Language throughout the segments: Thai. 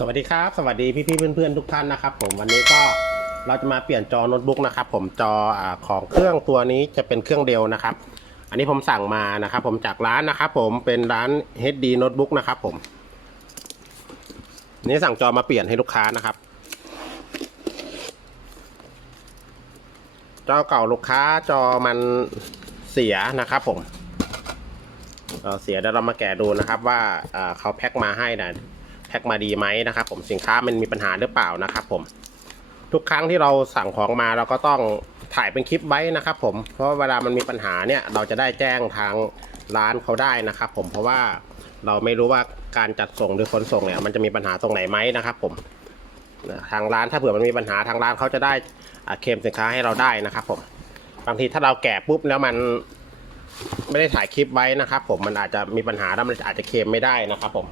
สวัสดีครับ สวัสดีพี่ๆเพื่อนๆทุกท่านนะครับ ผมวันนี้ก็เราจะมาเปลี่ยนจอโน้ตบุ๊กนะครับ ผมจอของเครื่องตัวนี้จะเป็นเครื่องเดลนะครับ อันนี้ผมสั่งมานะครับ ผมจากร้านนะครับ ผมเป็นร้าน HD Notebook นะครับผมนี่สั่งจอมาเปลี่ยนให้ลูกค้านะครับ จอเก่าลูกค้าจอมันเสียนะครับ ผมเเสียเดี๋ยวเรามาแกะดูนะครับ ว่าอ่าเขาแพ็คมาให้นะ พ็คมาดีไหมนะครับผมสินค้ามันมีปัญหาหรือเปล่านะครับผมทุกครั้งที่เราสั่งของมาเราก็ต้องถ่ายเป็นคลิปไว้นะครับผมเพราะเวลามันมีปัญหาเนี่ยเราจะได้แจ้งทางร้านเขาได้นะครับผมเพราะว่าเราไม่รู้ว่าการจัดส่งหรือขนส่งเนี่ยมันจะมีปัญหาตรงไหนไหมนะครับผมทางร้านถ้าเผื่อมันมีปัญหาทางร้านเขาจะได้เคลมสินค้าให้เราได้นะครับผมบางทีถ้าเราแกะปุ๊บแล้วมันไม่ได้ถ่ายคลิปไว้นะครับผมมันอาจจะมีปัญหาแล้วมันอาจจะเคลมไม่ได้นะครับผม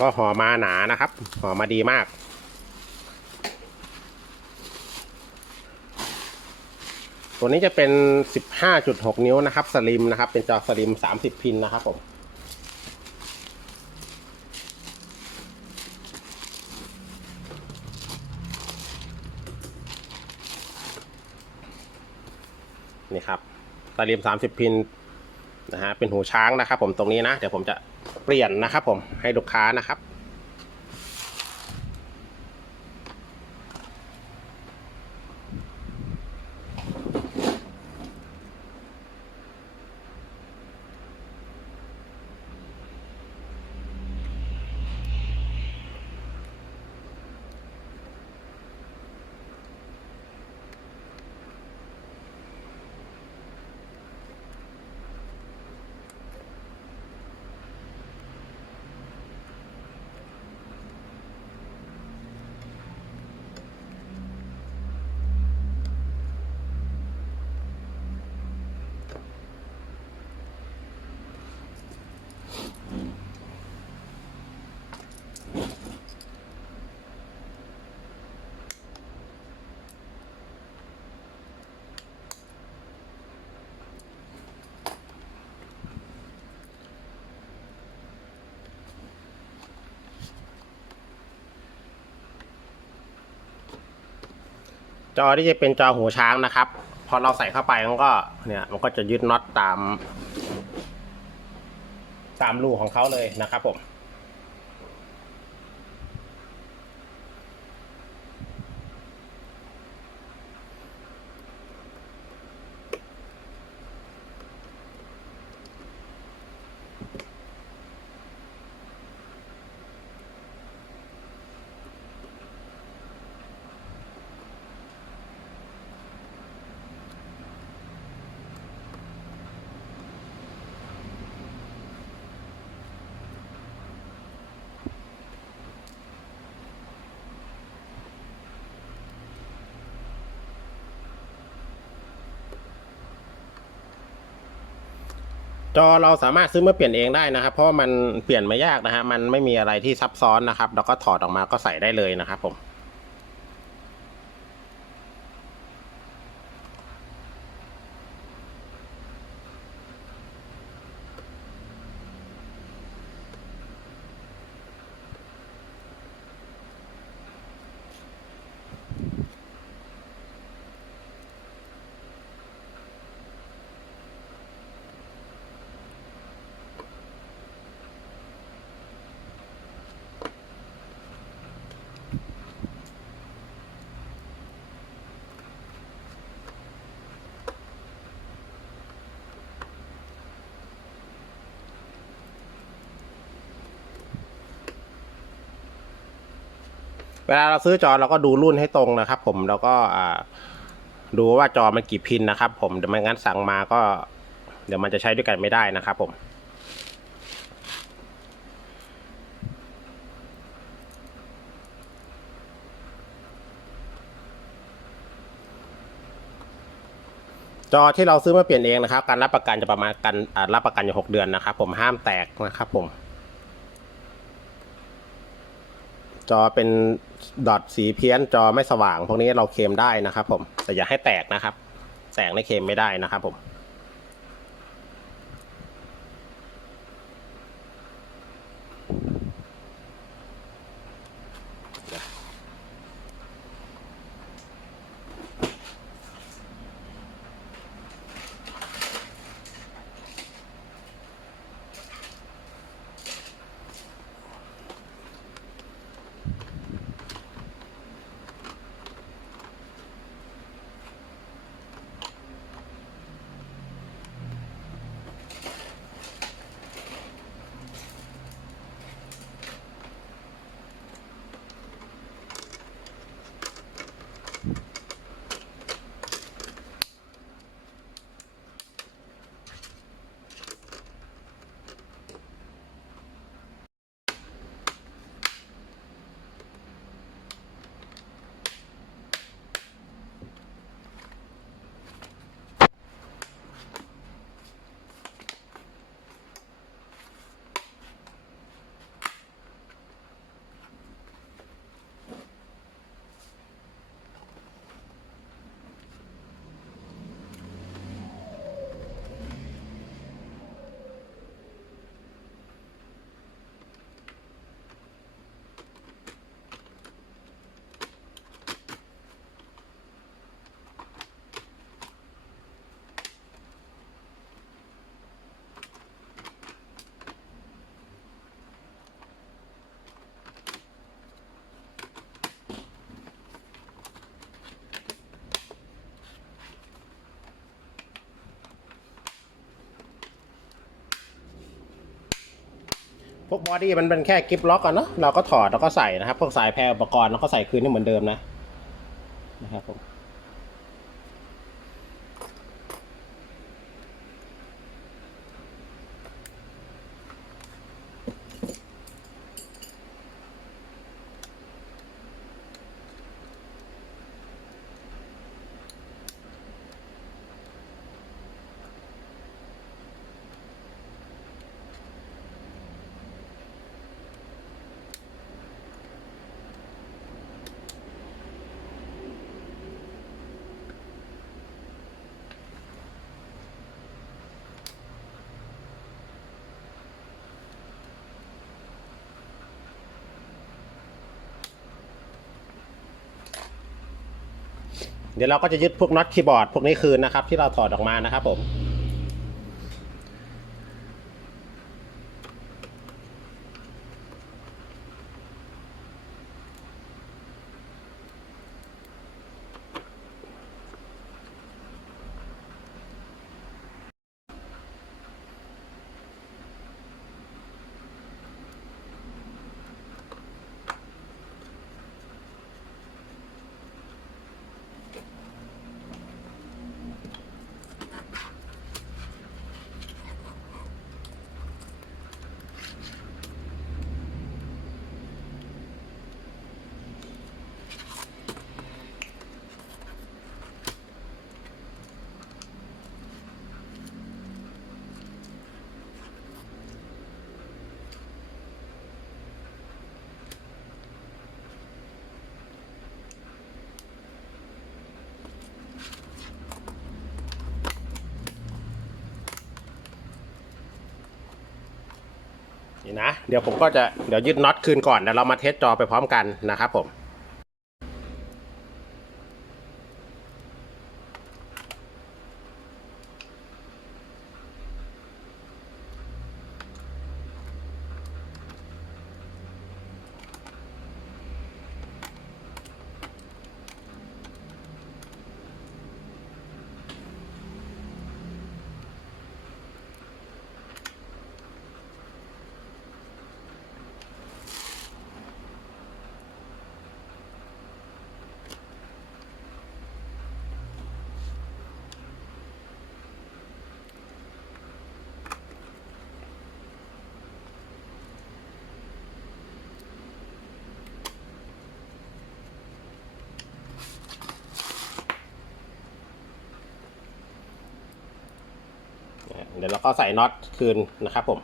ก็ห่อมาหนานะครับห่อมาดีมาก ตัวนี้จะเป็น 15.6 นิ้วนะครับ สลิมนะครับ เป็นจอสลิม 30 พินนะครับผมนี่ครับสลิม 30 พินนะฮะเป็นหูช้างนะครับผมตรงนี้นะ เดี๋ยวผมจะเปลี่ยนนะครับผมให้ลูกค้านะครับ จอที่จะเป็นจอหูช้างนะครับ พอเราใส่เข้าไปมันก็เนี่ยมันก็จะยึดน็อตตาม ตามรูของเขาเลยนะครับผม จอเราสามารถซื้อมาเปลี่ยนเองได้นะครับ เพราะมันเปลี่ยนไม่ยากนะฮะมันไม่มีอะไรที่ซับซ้อนนะครับ เราก็ถอดออกมาก็ใส่ได้เลยนะครับผม เวลาเราซื้อจอเราก็ดูรุ่นให้ตรงนะครับผมแล้วก็ดูว่าจอมันกี่พินนะครับ ผมเดี๋ยวไม่งั้นสั่งมาก็ เดี๋ยวมันจะใช้ด้วยกันไม่ได้นะครับผมจอที่เราซื้อมาเปลี่ยนเองนะครับ การรับประกันจะประมาณกันอ่ารับประกันอยู่หกเดือนนะครับ ผมห้ามแตกนะครับผม จอเป็นดอทสีเพี้ยนจอไม่สว่าง พวกนี้เราเคลมได้นะครับผมแต่อย่าให้แตกนะครับ แตกในเคลมไม่ได้นะครับผม วกบอดี้มันเป็นแค่กิฟล็อกอะเนาะเราก็ถอดแล้วก็ใส่นะครับ พวกสายแพรอุปกรณ์เราก็ใส่คืนให้เหมือนเดิมนะนะครับผม เดี๋ยวเราก็จะยึดพวกน็อตคีย์บอร์ดพวกนี้คืนนะครับที่เราถอดออกมานะครับผม นะ เดี๋ยวผมก็จะเดี๋ยวยึดน็อตคืนก่อนเดี๋ยวเรามาเทสจอไปพร้อมกันนะครับผม เดี๋ยวเราก็ใส่น็อตคืนนะครับผม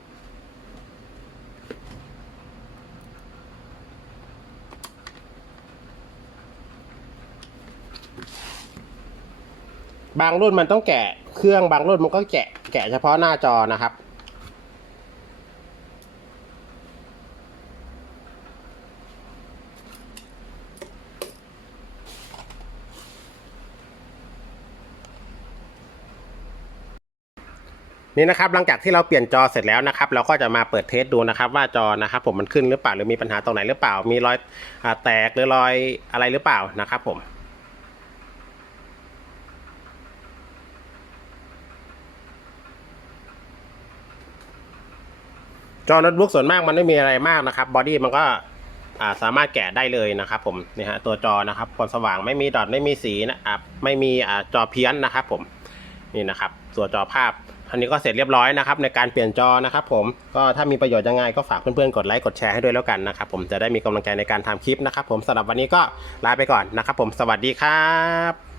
บางรุ่นมันต้องแกะเครื่องบางรุ่นมันก็แกะแกะเฉพาะหน้าจอนะครับ นี่นะครับหลังจากที่เราเปลี่ยนจอเสร็จแล้วนะครับ เราก็จะมาเปิดเทสดูนะครับ ว่าจอนะครับ ผมมันขึ้นหรือเปล่าหรือมีปัญหาตรงไหนหรือเปล่า มีรอยอแตกหรือรอยอะไรหรือเปล่านะครับ ผมจอโน้ตบุ๊กส่วนมากมันไม่มีอะไรมากนะครับบอดี้มันก็สามารถแกะได้เลยนะครับ ผมนี่ฮะตัวจอนะครับความสว่างไม่มีดอทไม่มีสีนะครับไม่มีจอเพี้ยนนะครับ ผมนี่นะครับ ตัวจอภาพ อันนี้ก็เสร็จเรียบร้อยนะครับในการเปลี่ยนจอนะครับผมก็ถ้ามีประโยชน์ยังไงก็ฝากเพื่อนๆกดไลค์กดแชร์ให้ด้วยแล้วกันนะครับผมจะได้มีกำลังใจในการทำคลิปนะครับผมสำหรับวันนี้ก็ลาไปก่อนนะครับผมสวัสดีครับ